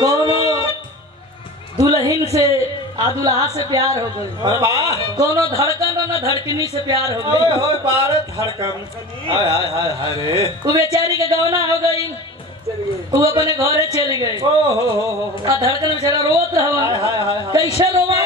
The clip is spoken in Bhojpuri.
कोनो दुल्हन से आ दुल्हा से प्यार हो गई, कोनो धड़कन न धड़कनी से प्यार हो गई। ओए बारे धड़कन हाय हाय हाय हाय रे। वो बेचारी के गौना हो गई, वो अपने घरे चली गई। ओ हो धड़कन बेचारा रोत रहा, कैसे रोवा